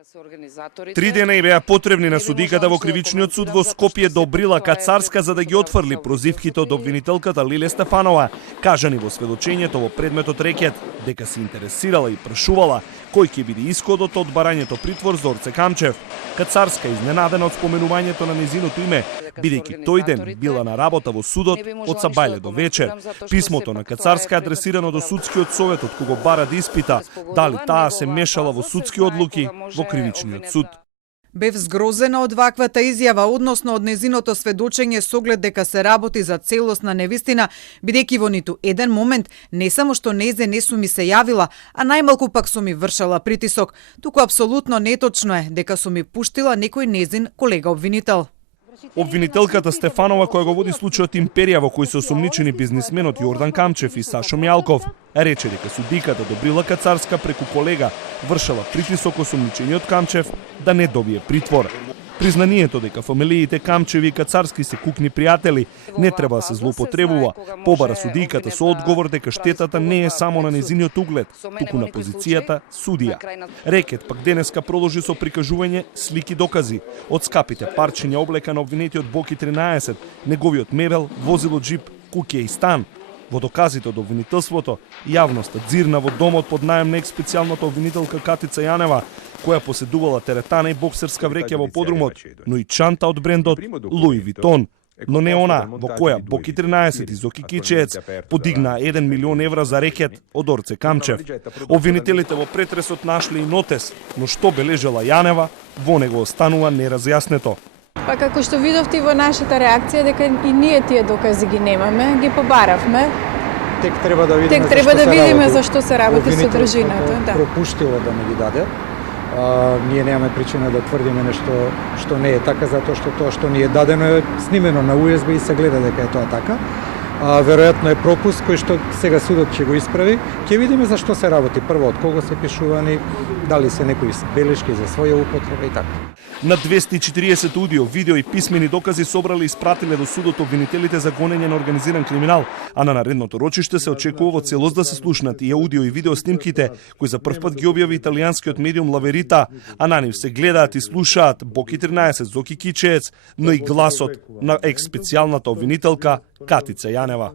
3 дена и беа потребни на судиката во кривичниот суд во Скопје Добрила Кацарска за да ги отфрли прозивките од обвинителката Лиле Стефанова, кажани во сведочењето во предметот рекет дека се интересирала и прашувала кој ќе биде исходот од барањето притвор Зорце Камчев. Кацарска изненадена од споменувањето на нејзиното име, бидејќи тој ден била на работа во судот од сабајле до вечер. Писмото на Кацарска е адресирано до судскиот совет од кого бара да испита дали таа се мешала во судски одлуки во кривичниот суд. Бев згрозена од ваквата изјава, односно од незиното сведочење со оглед дека се работи за целосна невистина, бидејќи во ниту еден момент не само што незе не су ми се јавила, а најмалку пак су ми вршала притисок, туку апсолутно неточно е дека су ми пуштила некој незин колега обвинител. Обвинителката Стефанова, која го води случајот Империја во кој се осомничени бизнисменот Јордан Камчев и Сашо Мјалков, рече дека судиката Добрила Кацарска преку колега вршала притисок осомничениот Камчев да не добие притвор. Признанието дека фамилиите Камчеви и Кацарски се кукни пријатели не треба да се злоупотребува, побара судиката со одговор дека штетата не е само на незиниот углед, туку на позицијата судија. Рекет пак денеска продолжи со прикажување слики докази од скапите парчиња облека на обвинетиот Боки 13, неговиот мебел, возило джип, куќа и стан. Во доказите од обвинителството, јавноста дзирна во домот под наем на екс-специјалната обвинителка Катица Јанева, која поседувала теретана и боксерска вреќа во подрумот, но и чанта од брендот Луи Витон. Но не она во која Боки 13 и Зоки Кичеец подигнаа 1 милион евра за рекет од Орце Камчев. Обвинителите во претресот нашле и нотес, но што бележела Јанева, во него останува неразјаснето. Па како што видовте во нашата реакција дека и ние тие докази ги немаме, ги побаравме. Тек треба да видиме зашто се работи содржината, да. Пропуштило да не ги даде. Ние немаме причина да тврдиме нешто што не е така, затоа што тоа што ни е дадено е снимено на USB и се гледа дека е тоа така. Веројатно е пропуск кој што сега судот ќе го исправи. Ќе видиме за што се работи. Прво, од кого се пишувани, дали се некои белешки за своја употреба и така. На 240 аудио, видео и писмени докази собрали и испратиле до судот обвинителите за гонење на организиран криминал, а на наредното рочиште се очекува во целост да се слушнат и аудио и видео снимките кои за прв пат ги објави италијанскиот медиум Лаверита, а на нив се гледаат и слушаат Боки 13, Зоки Кичеец, но и гласот на екс-специјалната обвинителка Катица Јанева.